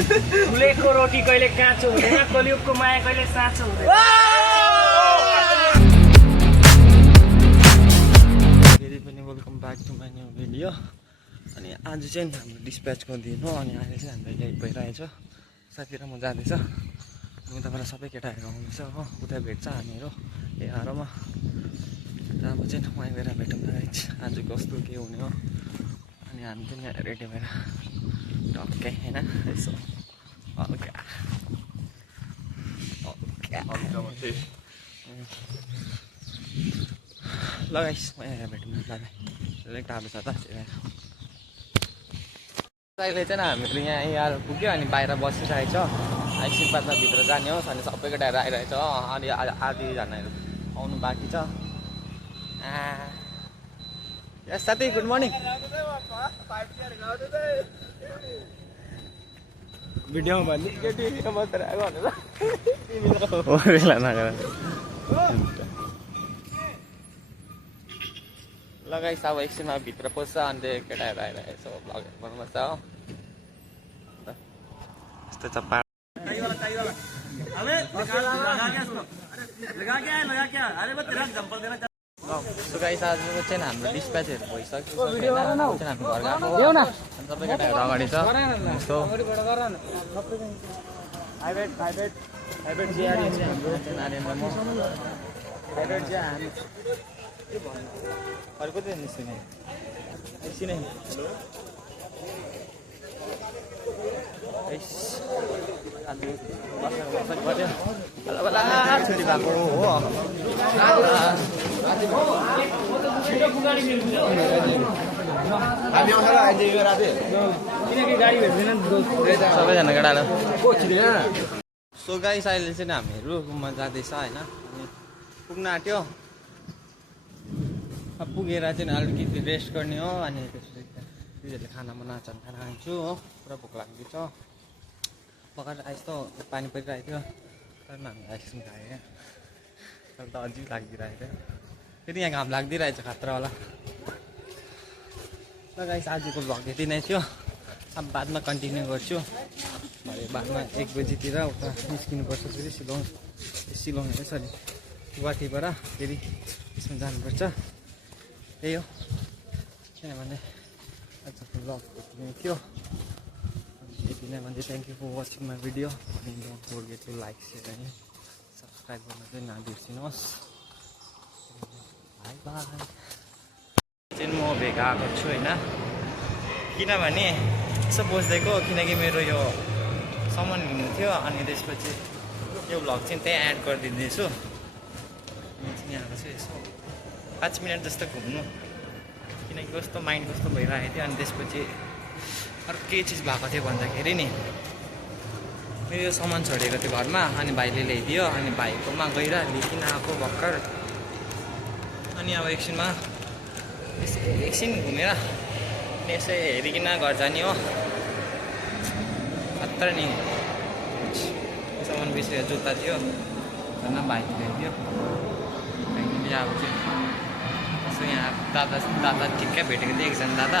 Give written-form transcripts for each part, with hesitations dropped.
फुलेको रोटी कहिले काँचो हुँदैन, कलियुगको माया कहिले साँचो हुँदैन। फेरि पनि welcome back to my new video. अनि आज चाहिँ हाम्रो डिस्प्याचको दिन हो। अनि अहिले चाहिँ हाम्रो लेट भइरहेछ। साथी र म जाँदैछ। उताबाट सबै केटाहरू आउँदैछ हो। उता भेट्छ हामीहरू एघारमा। र अब चाहिँ वहीँ गएर भेटौँ न गाइज, आज कस्तो के हुने हो। अनि हामी पनि रेडी भएर टक्कै होइन यसो हल्का ल गाइस वहीँ गएर भेटौँ न। अलिक टाढो छ त अहिले चाहिँ हामीहरू यहाँ यहाँ पुग्यो। अनि बाहिर बसिरहेछ। एकछिन बादमा भित्र जाने होस्। अनि सबै केटाहरू आइरहेछ। अनि आधीजनाहरू आउनु बाँकी छ। साथी गुड मर्निङ। भिडियोमा भन्ने केटी मात्रै आएको भनेर लगाइस। अब एकछिनमा भित्र पस्छ। अनि त्यो केटाहरू आइरहेछ भ्लग गर्नुपर्छ हो। यस्तो छ पा सो गाइस आज चाहिँ हाम्रो डिस्प्याचहरू भइसक्यो। हाम्रो घर गएको सबै केटाहरू अगाडि छ। यस्तो अरू कति निस्किने एकछिनै छुट्टी भएको हो। सबैजना केटाहरू सो गाइस अहिले चाहिँ हामीहरू रुममा जाँदैछ होइन। अनि पुग्न आँट्यो। अब पुगेर चाहिँ अलिकति रेस्ट गर्ने हो। अनि त्यसपछि दिदीहरूले खाना बनाएको खाना खान्छु हो। पुरा भोक लाग्दैछ। पकाएर आइस त पानी परिरहेको थियो। तर हामी आइसक्रिम खायो क्या। तर त अझै लागिरहेको थियो। फेरि यहाँ घाम लागिदिइरहेछ खतरावाला। र गाइस आजको भ्लग यति नै थियो। अब बादमा कन्टिन्यू गर्छु। भरे बादमा 1 बजीतिर उता निस्किनुपर्छ। फेरि सिलोङ सरी गुवाहाटीबाट फेरि त्यसमा जानुपर्छ। त्यही हो। किनभने आजको भ्लग यति नै थियो। यति नै भन्दै thank you for watching my video. अनि don't forget to like share and subscribe गर्न चाहिँ नबिर्सिनुहोस्। By by. चाहिँ म भेग आएको छु होइन। किनभने यसो बस्दैको किनकि मेरो यो सामान लिनु थियो। अनि त्यसपछि यो भ्लग चाहिँ त्यही एड गरिदिँदैछु। म चाहिँ यहाँ आएको छु यसो 5 मिनट जस्तो घुम्नु। किनकि कस्तो माइन्ड कस्तो भइरहेको थियो। अनि त्यसपछि अर्को केही चिज भएको थियो भन्दाखेरि नि मेरो यो सामान छोडेको थियो घरमा। अनि भाइले ल्याइदियो। अनि भाइकोमा गएर लिइकन आएको भर्खर। अनि अब एकछिनमा एकछिन घुमेर यसो हेरिकन घर जाने हो। खतरा नि सामान बिर्सेर जुत्ता थियो झन् भाइले ल्याइदियो। भाइले अब चाहिँ यसो यहाँ दादा ठिक्कै भेटेको थियो। एकजना दादा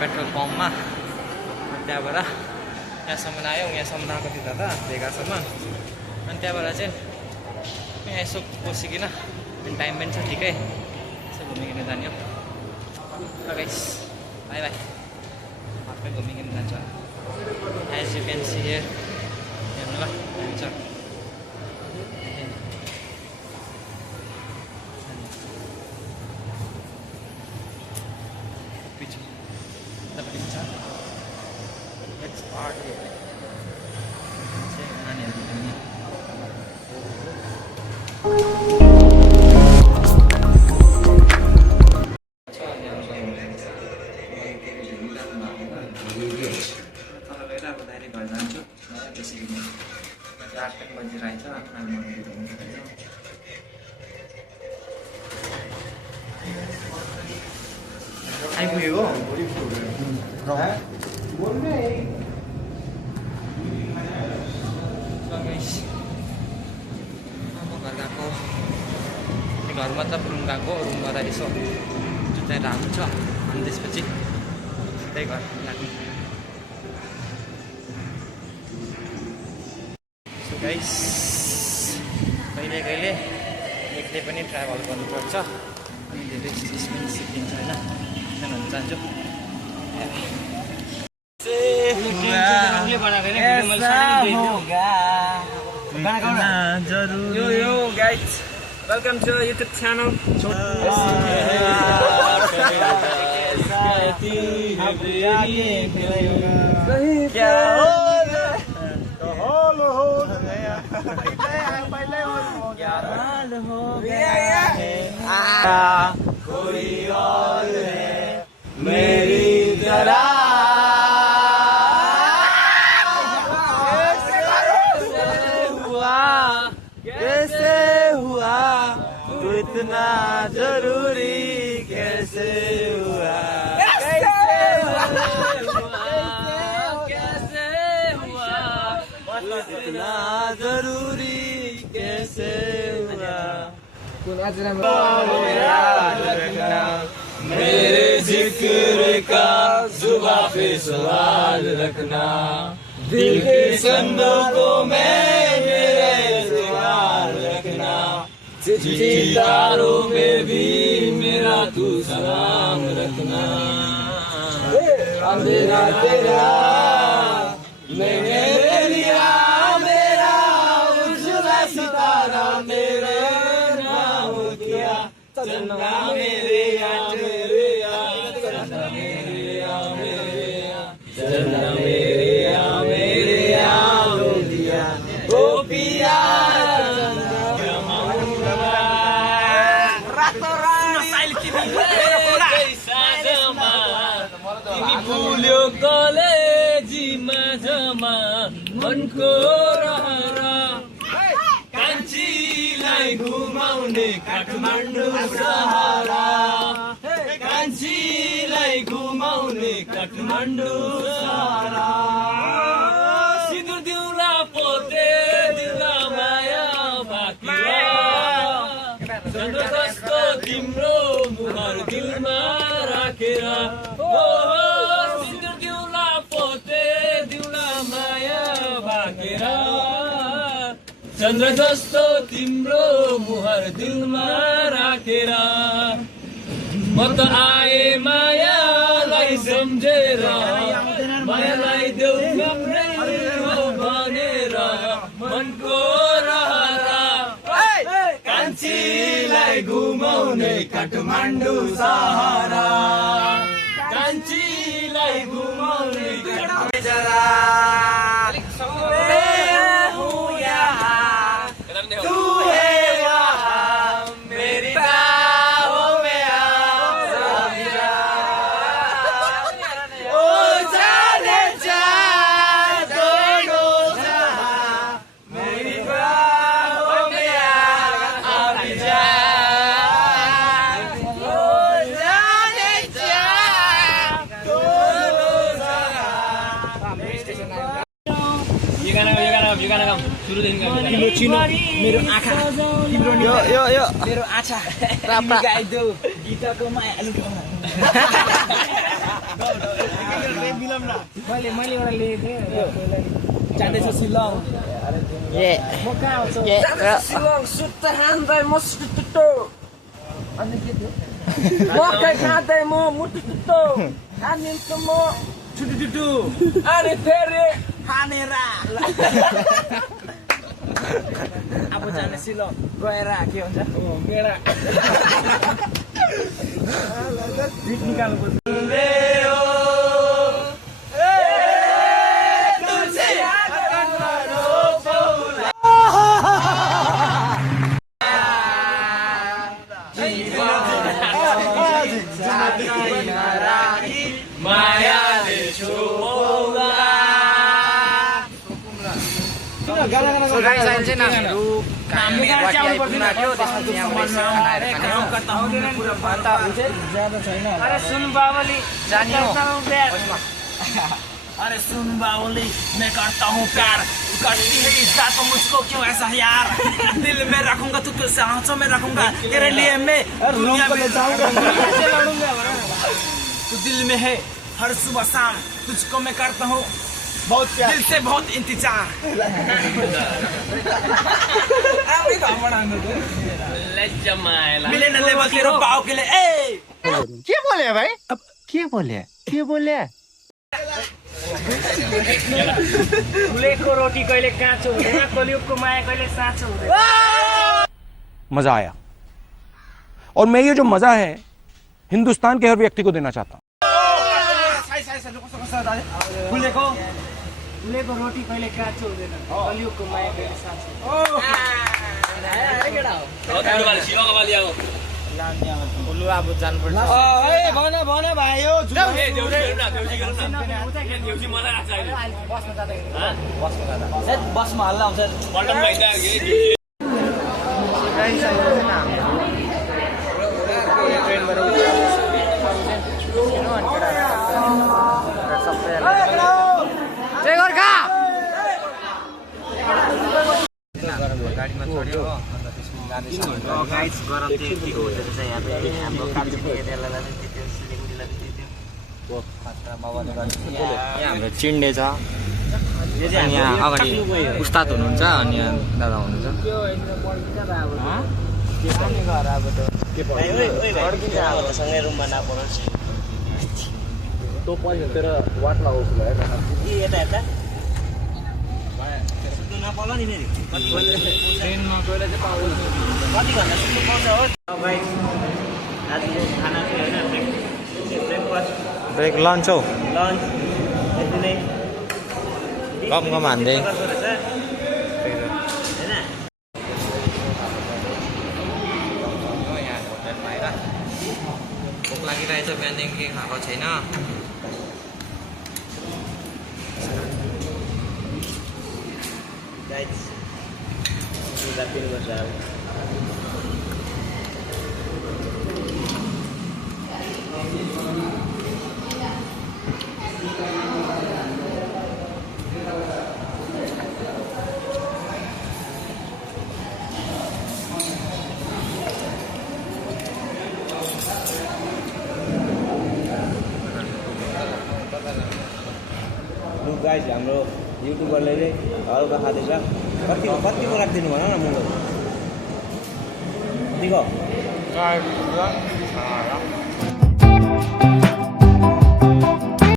पेट्रोल पम्पमा। त्यहाँबाट यहाँसम्म आयो। यहाँसम्म आएको थियो दादा भेगासम्म। अनि त्यहाँबाट चाहिँ यहाँ यसो बसिकन टाइम पनि छ ठिकै यसो घुमिकन जाने हो। Guys bye bye. अर्कै घुमिकन जान्छ। As you can see here हेर्नु ल जान्छ। पछि तपाईँ छ Let's party. आइपुग्यो घरमा त रुम गएको। रुम गएर यसो जुत्ता राख्नु छ। अनि त्यसपछि सिधै घर लाग्ने। सो गाइस कहिले कहिले एक्लै पनि ट्राभल गर्नुपर्छ अनि धेरै चिज पनि सिकिन्छ होइन किन भन्न चाहन्छु Yo guys, welcome to YouTube channel. कोई और है मेरी तरह कैसे हुआ तू इतना जरूरी कैसे हुआ इतना जरूरी कैसे हुआ मेरे जिक्र का जुबां पे सवाल रखना दिल के संदूकों में मेरे सवाल रखना सितारों में भी मेरा तू सलाम रखना अंधेरा तेरा मैंने ले लिया मेरा उजला सितारा मेरे नाम किया चंदा मेरे या मेरे या चंदा मेरे या मेरे या चंदा मेरे या मेरे या लो दिया ओ पिया भूल्यो कलेजीमा जमा मनको रहरा कान्छीलाई घुमाउने काठमाडौँ सहारा कान्छीलाई घुमाउने काठमाडौँ सहारा सिन्दुर दिउला पोते दिउला माया बाँकी चन्द्र जस्तो तिम्रो मुहार दिलमा राखेर सिन्दुर दिउला पोते दिउला माया बाँकेर चन्द्र जस्तो तिम्रो मुहार दिलमा राखेर म त आए मायालाई सम्झेर मायालाई देऊ भनेर मनको रहरा कान्छीलाई घुमाउने काठमाडौँ सहारा कान्छीलाई घुमाउने जरा तू है वहाँ मेरी बाहों में आ ओ जाने जा दोनों जहाँ मेरी बाहों में आ भी जा ओ जाने जा दोनों जहाँ You gotta come. सुरुदेखि तिम्रो चिनो मेरो आँखा तिम्रो यो मेरो आँखा तिमी गाइदेऊ गीतको माया मैले एउटा लेखेको थिएँ जाँदैछ शिलङ म कहाँ आउँछ शिलङ सुत्त खाँदै म सुत्तो अनि के थियो मकै खाँदै म मुटुटुटो खानिन्छ म छुटुटुटु अनि फेरि खानेर अब जाने शिलङ गएर के हुन्छ मेरा गीत निकाल्नु So guys, ayun siya na. अरे सुन बावली मैं करता हूँ प्यार करती है इस बात को मुझको क्यों ऐसा यार दिल में रखूंगा तुझको सांसों में रखूंगा तेरे लिए मैं दुनिया में जाऊंगा तू दिल में है हर सुबह शाम तुझको मैं करता हूँ बहुत प्यार दिल से बहुत इंतजार मिले न लेवल तेरो पाव के लिए ए के बोले भाइ अब के बोले फुलेको रोटी कहिले काँचो हुँदैन कलियुगको माया कहिले साँचो हुँदैन मजा आया और मैं ये जो मजा है हिंदुस्तान के हर व्यक्ति को देना चाहता हूँ फुलेको रोटी कहिले काँचो हुँदैन कलियुगको माया कहिले साँचो भन भाइ बसमा हल्ला आउँछ गाडीमा चढ्यो गाइस गरम चाहिँ के हो रहेछ यहाँ पे हाम्रो कामचिनी एरियालाई त्यति सिलिङलाई त्यति यहाँ हाम्रो चिन्डे छ अनि यहाँ अगाडि उस्ताद हुनुहुन्छ अनि यहाँ दादा हुनुहुन्छ सँगै रुममा नपरोस् तो पैसा तेरो वाट लगाउँछु यता यता नपाउला नि फेरि ट्रेनमा गएर चाहिँ पाउँछ कति घन्टा सुत्नु पाउँछ हो गाइस आजको खाना चाहिँ होइन ब्रेकफास्ट ब्रेक लन्च हौ लन्च यति नै कम हान्दै यहाँ होटलमा आएर भोक लागिरहेछ बिहानदेखि केही खाएको छैन गाइस सुधा पिनुपर्छ अब गाइस हाम्रो युट्युबरले चाहिँ हल्का खाँदैछ कतिको राखिदिनु भन न मुलो कतिको